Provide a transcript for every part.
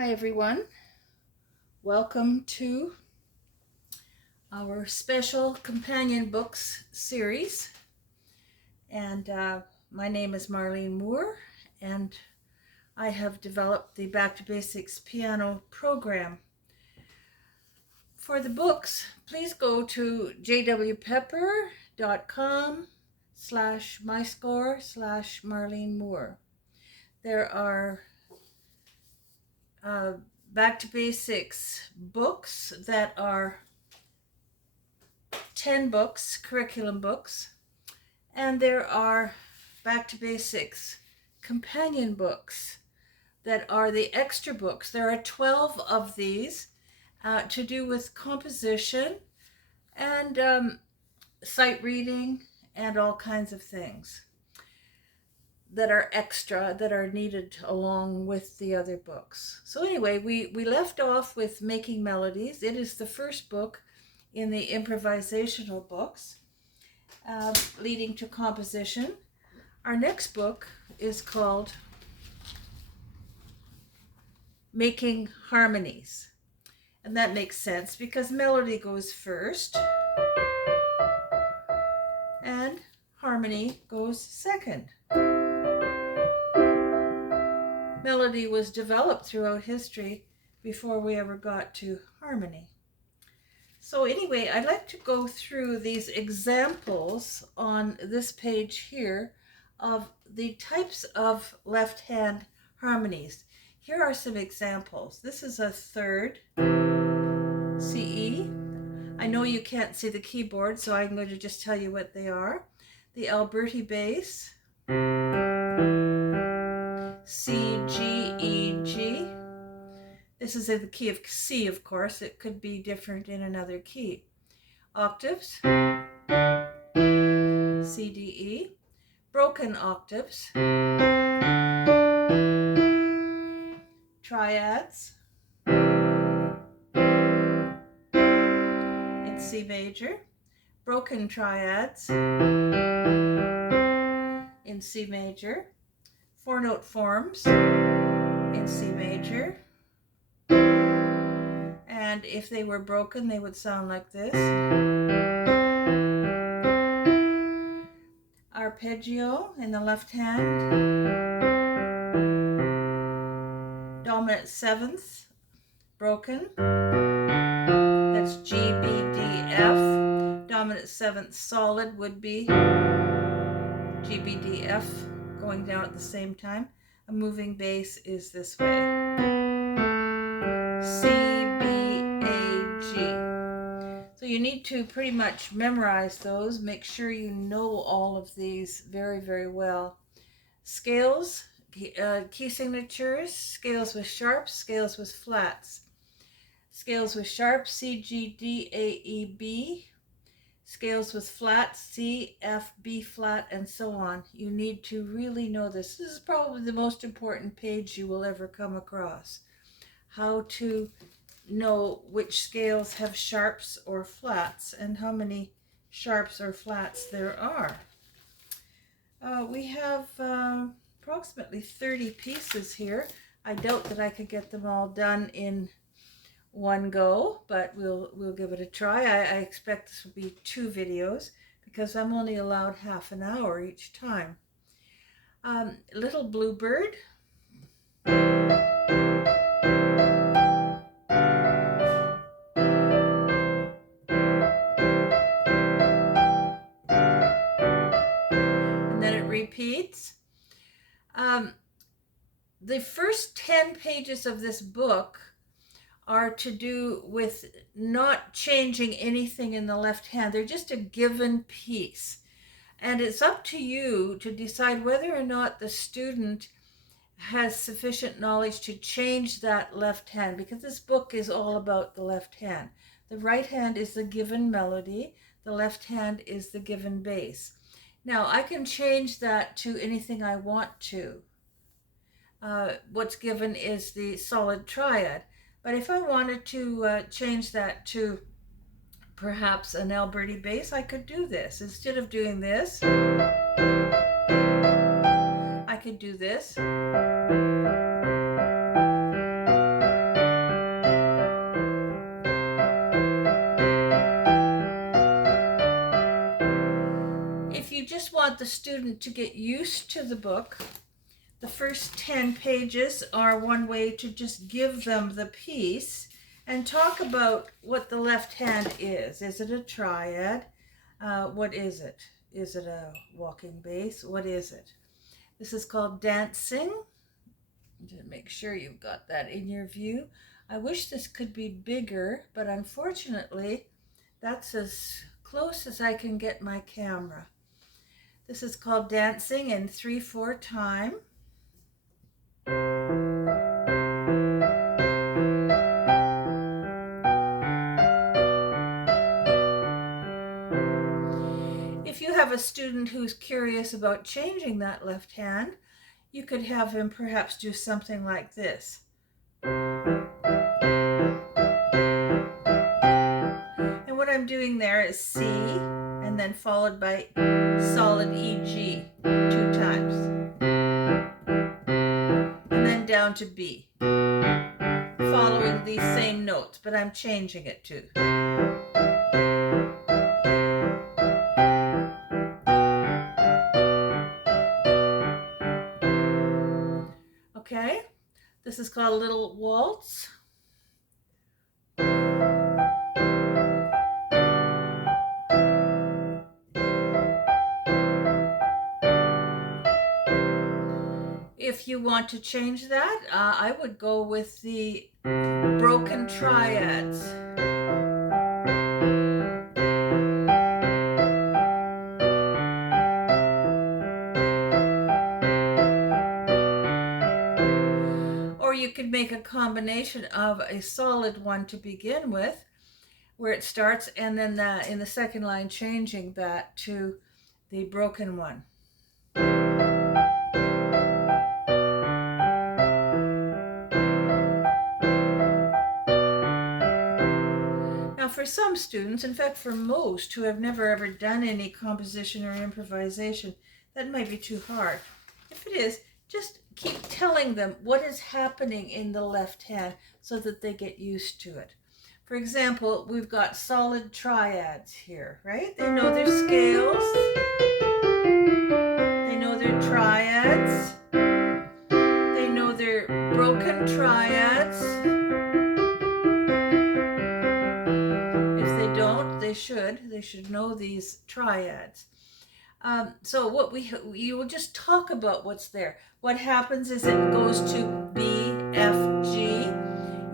Hi everyone, welcome to our special companion books series, and my name is Marlene Moore, and I have developed the Back to Basics piano program. For the books, please go to jwpepper.com/myscore/Marlene Moore. There are Back to Basics books that are 10 books, curriculum books, and there are Back to Basics companion books that are the extra books. There are 12 of these to do with composition and sight reading and all kinds of things that are extra, that are needed along with the other books. So anyway, we left off with Making Melodies. It is the first book in the improvisational books, leading to composition. Our next book is called Making Harmonies. And that makes sense because melody goes first and harmony goes second. Melody was developed throughout history before we ever got to harmony. So anyway, I'd like to go through these examples on this page here of the types of left-hand harmonies. Here are some examples. This is a third CE. I know you can't see the keyboard, so I'm going to just tell you what they are. The Alberti bass, C, G, E, G. This is in the key of C, of course. It could be different in another key. Octaves, C, D, E. Broken octaves, triads in C major, broken triads in C major, four-note forms in C major, and if they were broken, they would sound like this. Arpeggio in the left hand, dominant seventh, broken, that's G, B, D, F. Dominant seventh solid would be G, B, D, F, going down at the same time. A moving bass is this way. C, B, A, G. So you need to pretty much memorize those. Make sure you know all of these very, very well. Scales, key signatures, scales with sharps, scales with flats. Scales with sharps, C, G, D, A, E, B. Scales with flats, C, F, B flat, and so on. You need to really know this. This is probably the most important page you will ever come across. How to know which scales have sharps or flats and how many sharps or flats there are. We have approximately 30 pieces here. I doubt that I could get them all done in one go, but we'll give it a try. I expect this will be 2 videos because I'm only allowed half an hour each time. Little Bluebird. And then it repeats. The first 10 pages of this book are to do with not changing anything in the left hand. They're just a given piece. And it's up to you to decide whether or not the student has sufficient knowledge to change that left hand, because this book is all about the left hand. The right hand is the given melody. The left hand is the given bass. Now, I can change that to anything I want to. What's given is the solid triad. But if I wanted to change that to perhaps an Alberti bass, I could do this. Instead of doing this, I could do this. the student to get used to the book, the first 10 pages are one way to just give them the piece and talk about what the left hand is. Is it a triad? What is it? Is it a walking bass? What is it? This is called dancing. Just make sure you've got that in your view. I wish this could be bigger, but unfortunately, that's as close as I can get my camera. This is called dancing in 3/4 time. If you have a student who's curious about changing that left hand, you could have him perhaps do something like this. And what I'm doing there is C, and then followed by solid E-G 2 times. And then down to B, following these same notes, but I'm changing it too. Okay, this is called a little waltz. If you want to change that, I would go with the broken triads. Or you could make a combination of a solid one to begin with, where it starts, and then in the second line changing that to the broken one. Now for some students, in fact for most who have never ever done any composition or improvisation, that might be too hard. If it is, just keep telling them what is happening in the left hand so that they get used to it. For example, we've got solid triads here, right? They know their scales, they know their triads, they know their broken triads. If they don't, they should know these triads. So what you will just talk about what's there. What happens is it goes to B, F, G.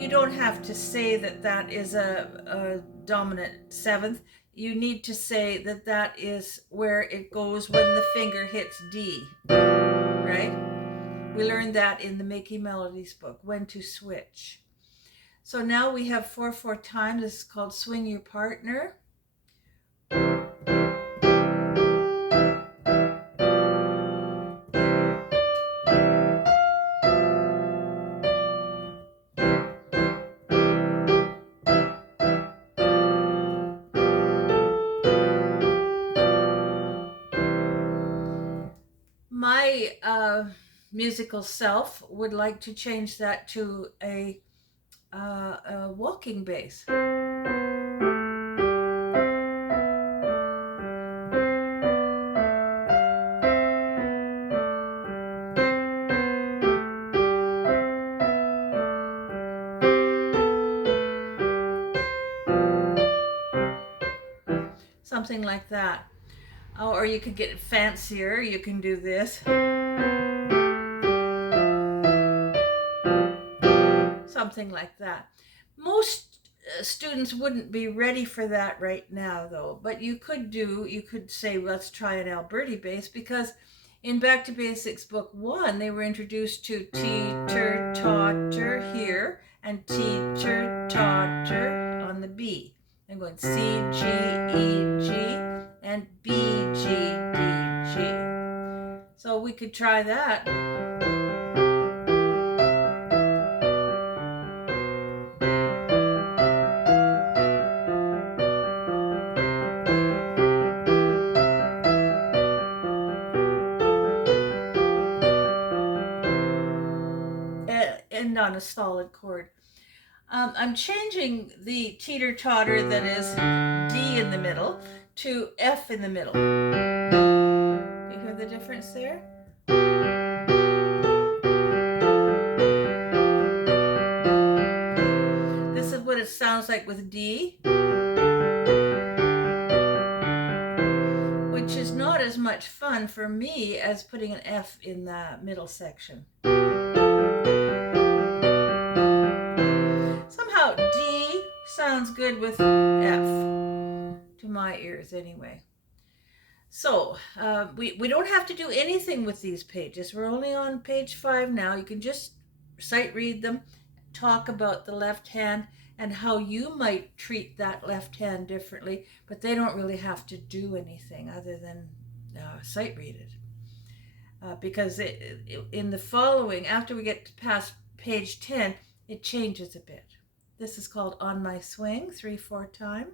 You don't have to say that that is a dominant seventh. You need to say that that is where it goes when the finger hits D, right? We learned that in the Making Melodies book, when to switch. So now we have 4/4 time. This is called Swing Your Partner. My musical self would like to change that to a walking bass. Something like that. Oh, or you could get fancier. You can do this. Something like that. Most students wouldn't be ready for that right now, though. But you could say, let's try an Alberti bass, because in Back to Basics Book 1, they were introduced to teeter totter here and teeter totter on the B. I'm going C, G, E, G, and B, G, D, G. So we could try that. And on a solid chord. I'm changing the teeter-totter that is D in the middle to F in the middle. You the difference there? This is what it sounds like with D, which is not as much fun for me as putting an F in the middle section. Somehow D sounds good with F, to my ears anyway. So we don't have to do anything with these pages. We're only on page 5 now. You can just sight read them, talk about the left hand and how you might treat that left hand differently, but they don't really have to do anything other than sight read it. Because in the following, after we get past page 10, it changes a bit. This is called On My Swing, 3/4 time.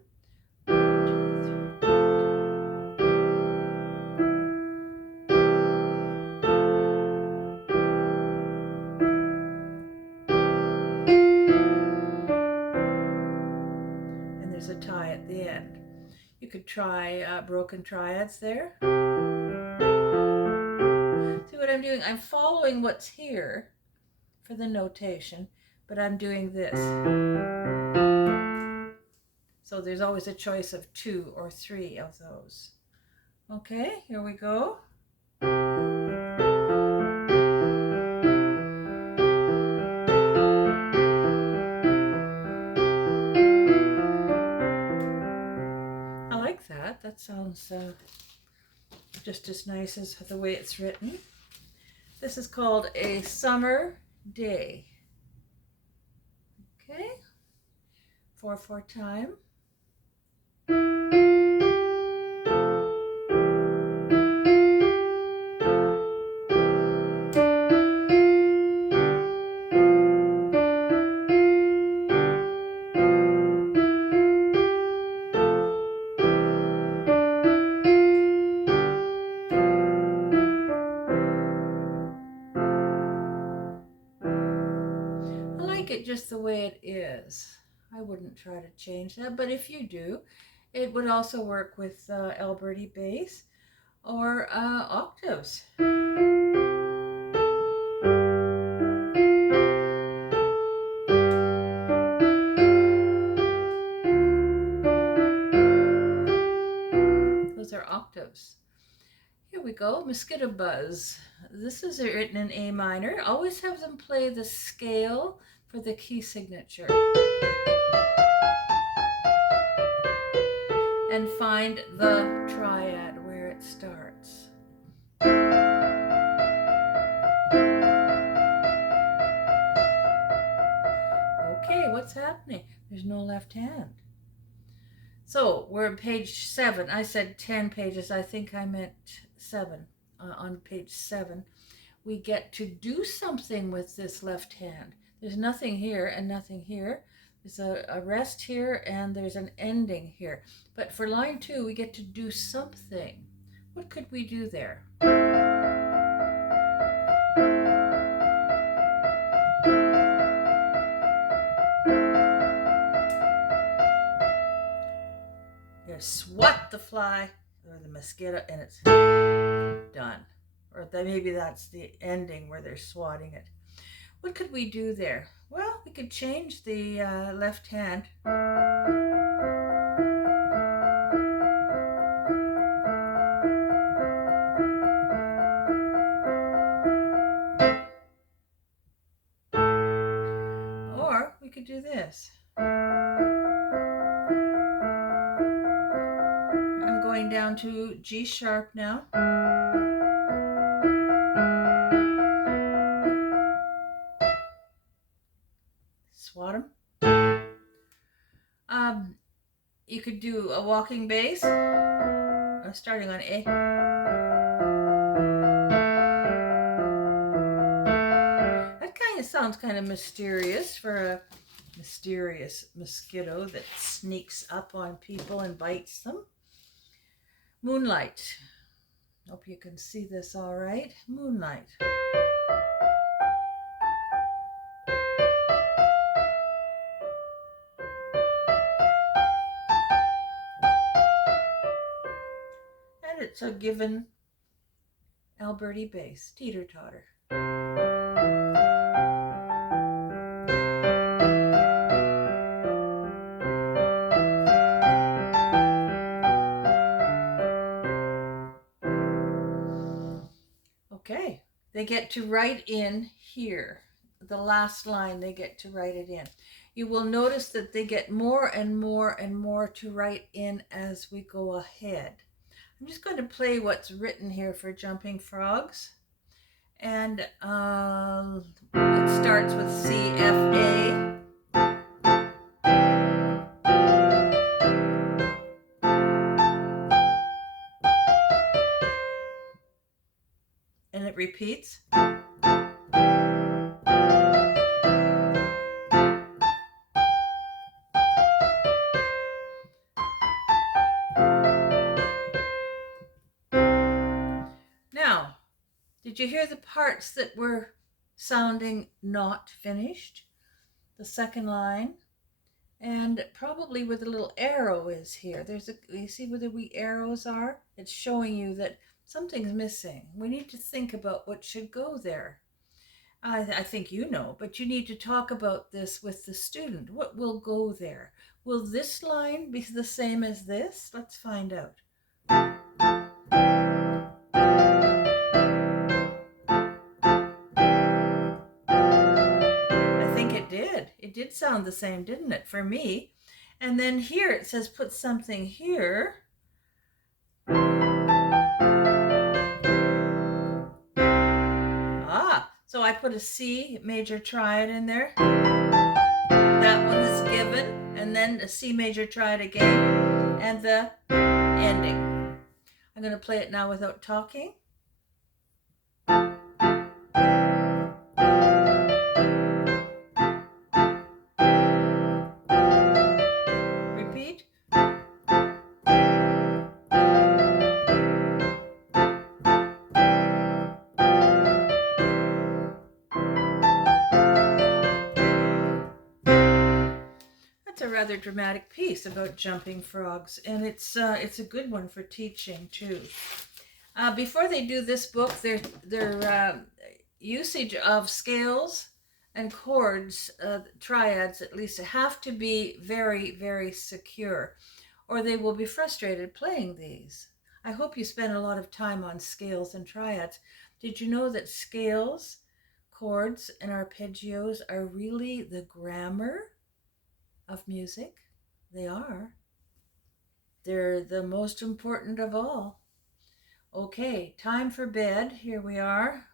And there's a tie at the end. You could try broken triads there. See what I'm doing? I'm following what's here for the notation, but I'm doing this. So there's always a choice of 2 or 3 of those. Okay, here we go. I like that. That sounds just as nice as the way it's written. This is called A Summer Day. Okay, 4/4 time. It just the way it is. I wouldn't try to change that, but if you do, it would also work with Alberti bass or octaves. Those are octaves. Here we go, Mosquito Buzz. This is written in A minor. Always have them play the scale for the key signature. And find the triad where it starts. Okay, what's happening? There's no left hand. So we're on page 7. I said 10 pages. I think I meant 7. On page 7, we get to do something with this left hand. There's nothing here and nothing here. There's a rest here and there's an ending here. But for line 2, we get to do something. What could we do there? You swat the fly or the mosquito and it's done. Or maybe that's the ending where they're swatting it. What could we do there? Well, we could change the left hand. Or we could do this. I'm going down to G sharp now. Swat them. You could do a walking bass, starting on A. That kind of sounds kind of mysterious for a mysterious mosquito that sneaks up on people and bites them. Moonlight. Hope you can see this all right. Moonlight. And it's a given Alberti bass, teeter-totter. Okay, they get to write in here. The last line, they get to write it in. You will notice that they get more and more and more to write in as we go ahead. I'm just going to play what's written here for Jumping Frogs. And it starts with C, F, A. And it repeats. Now, did you hear the parts that were sounding not finished? The second line, and probably where the little arrow is here. You see where the wee arrows are? It's showing you that something's missing. We need to think about what should go there. I think you know, but you need to talk about this with the student. What will go there? Will this line be the same as this? Let's find out. I think it did. It did sound the same, didn't it, for me? And then here it says put something here. So I put a C major triad in there. That one is given, and then a C major triad again, and the ending. I'm going to play it now without talking. Repeat. That's a rather dramatic piece about jumping frogs, and it's a good one for teaching too. Before they do this book, their usage of scales and chords, triads at least, have to be very, very secure, or they will be frustrated playing these. I hope you spend a lot of time on scales and triads. Did you know that scales, chords, and arpeggios are really the grammar of music? They are. They're the most important of all. Okay, time for bed. Here we are.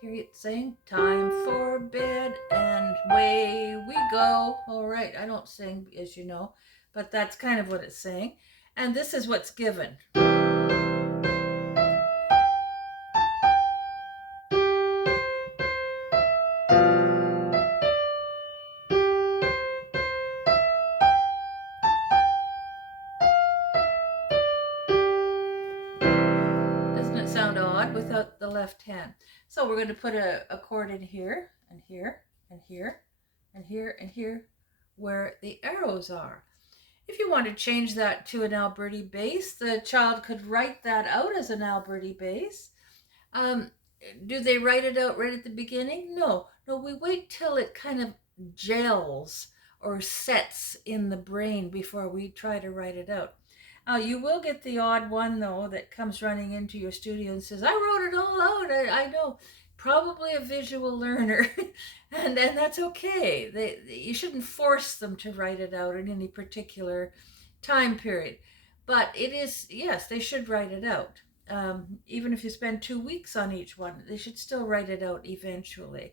Hear it sing, time for bed, and away we go. All right, I don't sing, as you know, but that's kind of what it's saying. And this is what's given. Doesn't it sound odd without the left hand? So we're going to put a chord in here, and here, and here, and here, and here, where the arrows are. If you want to change that to an Alberti bass, the child could write that out as an Alberti bass. Do they write it out right at the beginning? No, we wait till it kind of gels or sets in the brain before we try to write it out. You will get the odd one, though, that comes running into your studio and says, I wrote it all out. I know. Probably a visual learner, and that's okay. You shouldn't force them to write it out in any particular time period. But it is, yes, they should write it out. Even if you spend 2 weeks on each one, they should still write it out eventually.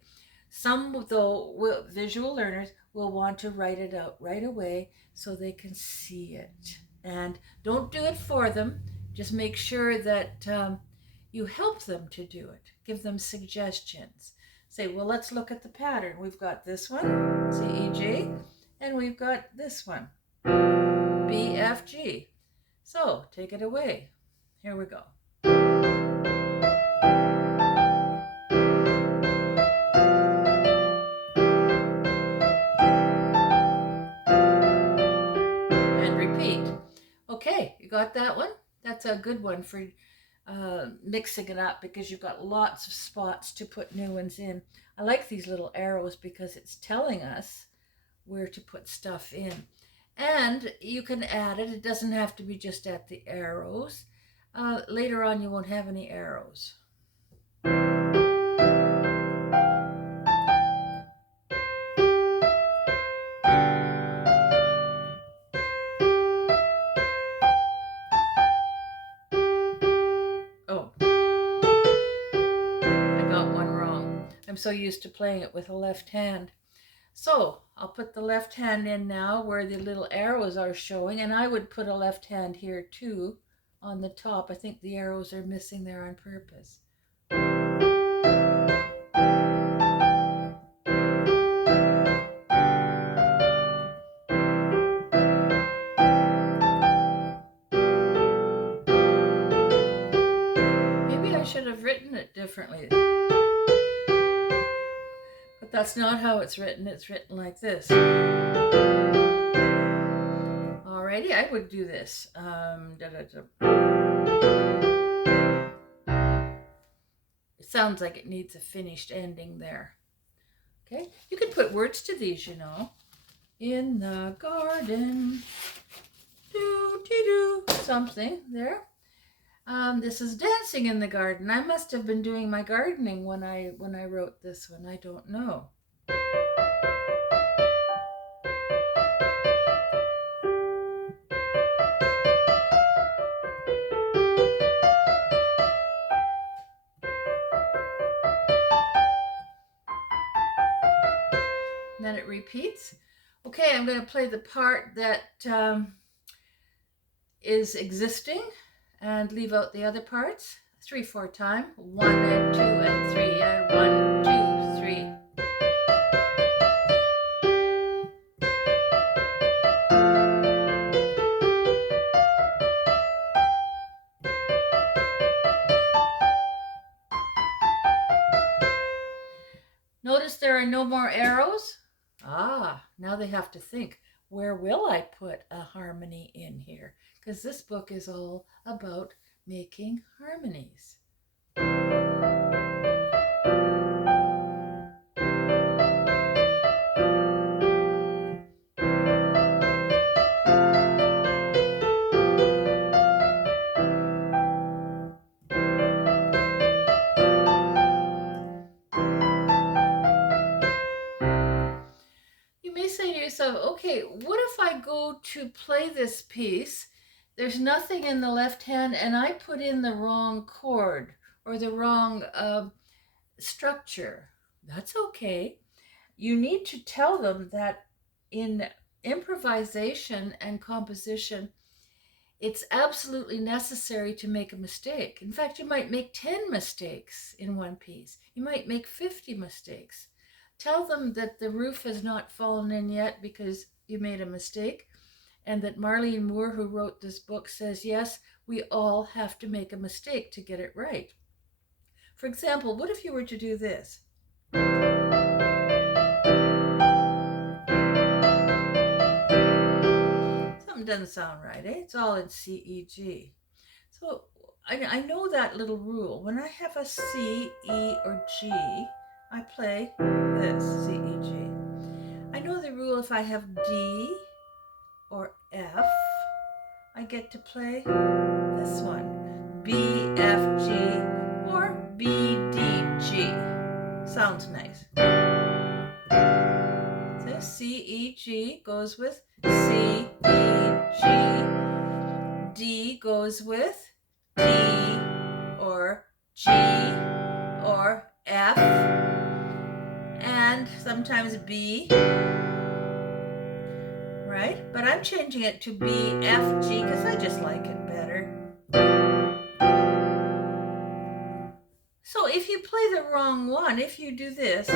Some, though, visual learners will want to write it out right away so they can see it. And don't do it for them. Just make sure that you help them to do it. Give them suggestions. Say, well, let's look at the pattern. We've got this one, C, E, G, and we've got this one, B, F, G. So take it away. Here we go. got that one? That's a good one for mixing it up because you've got lots of spots to put new ones in. I like these little arrows because it's telling us where to put stuff in. And you can add it. It doesn't have to be just at the arrows. Later on, you won't have any arrows. Oh, I got one wrong. I'm so used to playing it with a left hand. So I'll put the left hand in now where the little arrows are showing, and I would put a left hand here too on the top. I think the arrows are missing there on purpose. Maybe I should have written it differently. But that's not how it's written. It's written like this. Alrighty, I would do this. It sounds like it needs a finished ending there. Okay, you can put words to these, you know. In the garden, do, something there. This is dancing in the garden. I must have been doing my gardening when I wrote this one. I don't know. And then it repeats. Okay, I'm going to play the part that is existing and leave out the other parts. 3/4 time. 1 and 2 and 3 and 1, 2, 3. Notice there are no more arrows. Now they have to think, where will I put a harmony in here? Because this book is all about making harmonies. You may say to yourself, okay, what if I go to play this piece? There's nothing in the left hand and I put in the wrong chord or the wrong structure. That's okay. You need to tell them that in improvisation and composition, it's absolutely necessary to make a mistake. In fact, you might make 10 mistakes in one piece. You might make 50 mistakes. Tell them that the roof has not fallen in yet because you made a mistake, and that Marlene Moore, who wrote this book, says, yes, we all have to make a mistake to get it right. For example, what if you were to do this? Something doesn't sound right, eh? It's all in C, E, G. So I know that little rule. When I have a C, E, or G, I play this, C, E, G. I know the rule if I have D or F, I get to play this one, B, F, G, or B, D, G. Sounds nice. So C, E, G goes with C, E, G. D goes with D or G or F, and sometimes B, right? But I'm changing it to B, F, G because I just like it better. So if you play the wrong one, if you do this,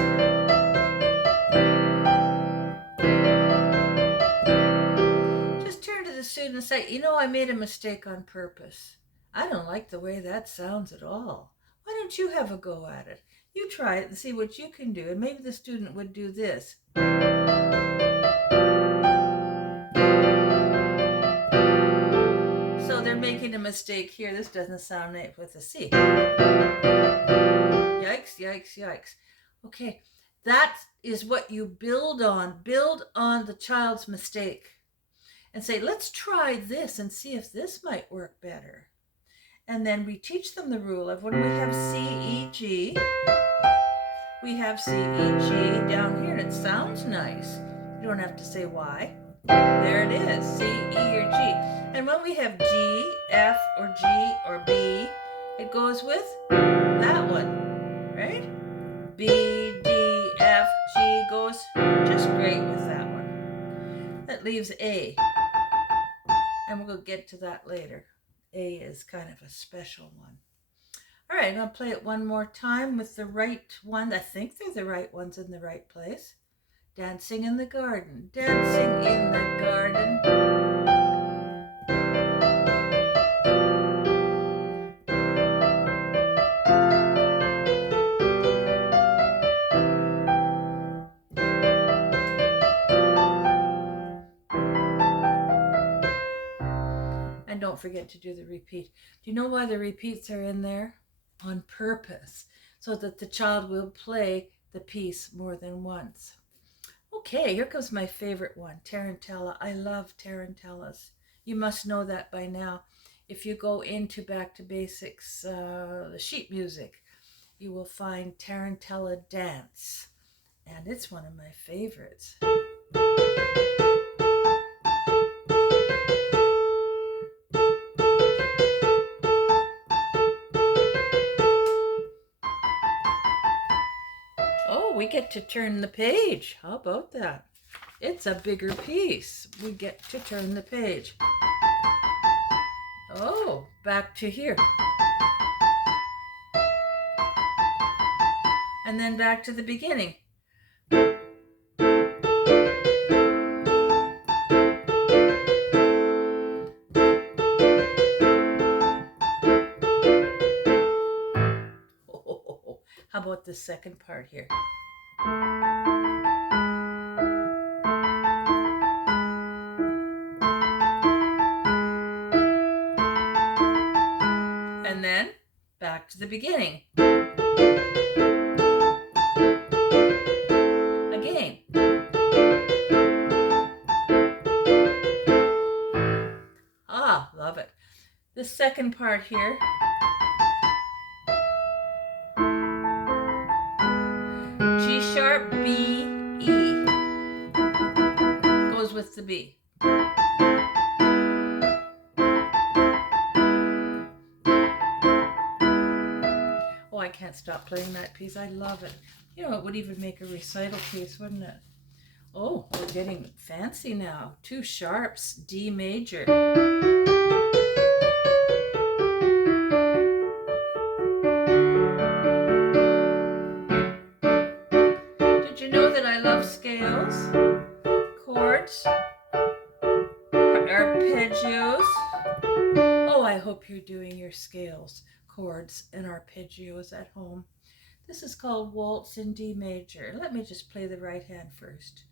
just turn to the student and say, you know, I made a mistake on purpose. I don't like the way that sounds at all. Why don't you have a go at it? You try it and see what you can do. And maybe the student would do this. So they're mistake here. This doesn't sound right with a C. Yikes, yikes, yikes. Okay, that is what you build on. Build on the child's mistake and say, let's try this and see if this might work better. And then we teach them the rule of when we have C, E, G, we have C, E, G down here, and it sounds nice. You don't have to say why. There it is, C, E, or G. And when we have G, F, or G, or B, it goes with that one, right? B, D, F, G goes just great with that one. That leaves A, and we'll get to that later. A is kind of a special one. All right, I'm going to play it one more time with the right one. I think they're the right ones in the right place. Dancing in the garden, dancing in the garden. And don't forget to do the repeat. Do you know why the repeats are in there? On purpose, so that the child will play the piece more than once. Okay, here comes my favorite one, tarantella. I love tarantellas. You must know that by now. If you go into Back to Basics, the sheet music, you will find tarantella dance, and it's one of my favorites. Oh, we get to turn the page. How about that? It's a bigger piece. We get to turn the page. Oh, back to here. And then back to the beginning. Oh, how about the second part here? And then back to the beginning. Again. Ah, love it. The second part here. G sharp, B, E. Goes with the B. Oh, I can't stop playing that piece. I love it. You know, it would even make a recital piece, wouldn't it? Oh, we're getting fancy now. Two sharps, D major. Did you know that I love scales, chords, arpeggios? Oh, I hope you're doing your scales, chords, and arpeggios at home. This is called Waltz in D major. Let me just play the right hand first.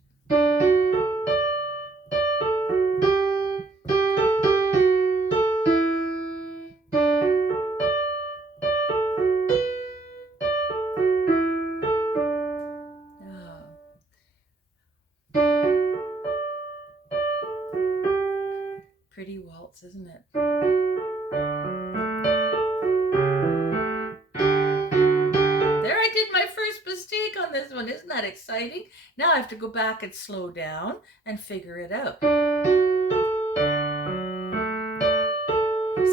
Pretty waltz, isn't it? There, I did my first mistake on this one. Isn't that exciting? Now I have to go back and slow down and figure it out.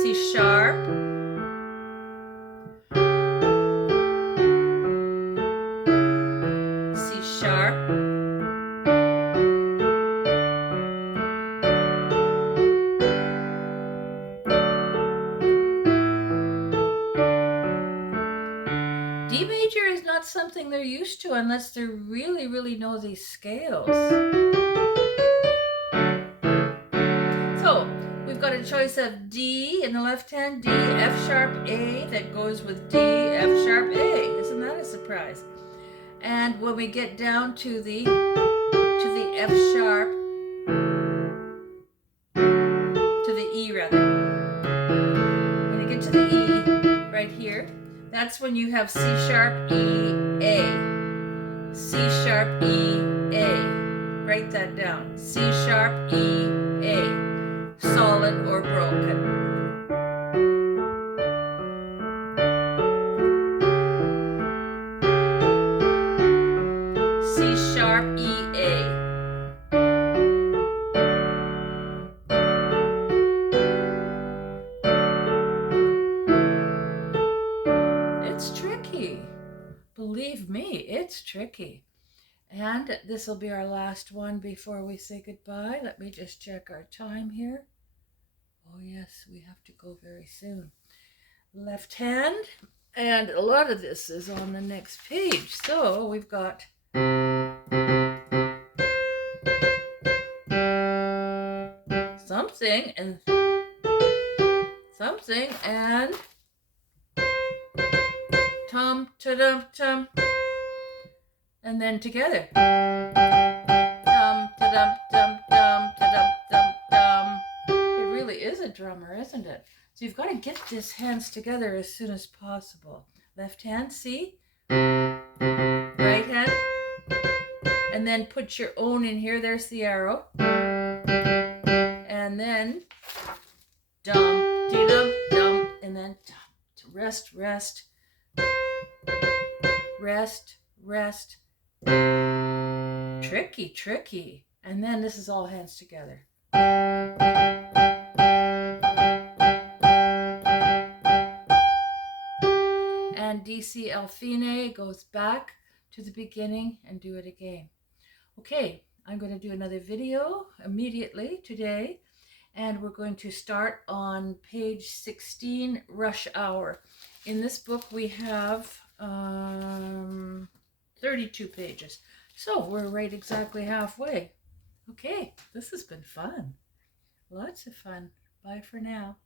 C sharp, C sharp, D major is not something they're used to unless they really, really know these scales. So we've got a choice of D in the left hand, D, F sharp, A that goes with D, F sharp, A. Isn't that a surprise? And when we get down to the F sharp, to the E rather, That's when you have C sharp, E, A. C sharp, E, A. Write that down. C sharp, E, A. Solid or broken. C sharp, E, A. It's tricky. Believe me, it's tricky. And this will be our last one before we say goodbye. Let me just check our time here. Oh yes, we have to go very soon. Left hand, and a lot of this is on the next page. So we've got something and something and tum ta-dum tum, and then together tum ta-dum tum tum ta-dum tum tum. It really is a drummer, isn't it? So you've got to get these hands together as soon as possible. Left hand, see? Right hand. And then put your own in here. There's the arrow. And then dum, dee-dum, dum. And then rest, rest, rest, rest. Tricky, tricky. And then this is all hands together. And DC El Fine goes back to the beginning and do it again. Okay, I'm going to do another video immediately today, and we're going to start on page 16, Rush Hour. In this book we have 32 pages, so we're right exactly halfway. Okay, this has been fun. Lots of fun. Bye for now.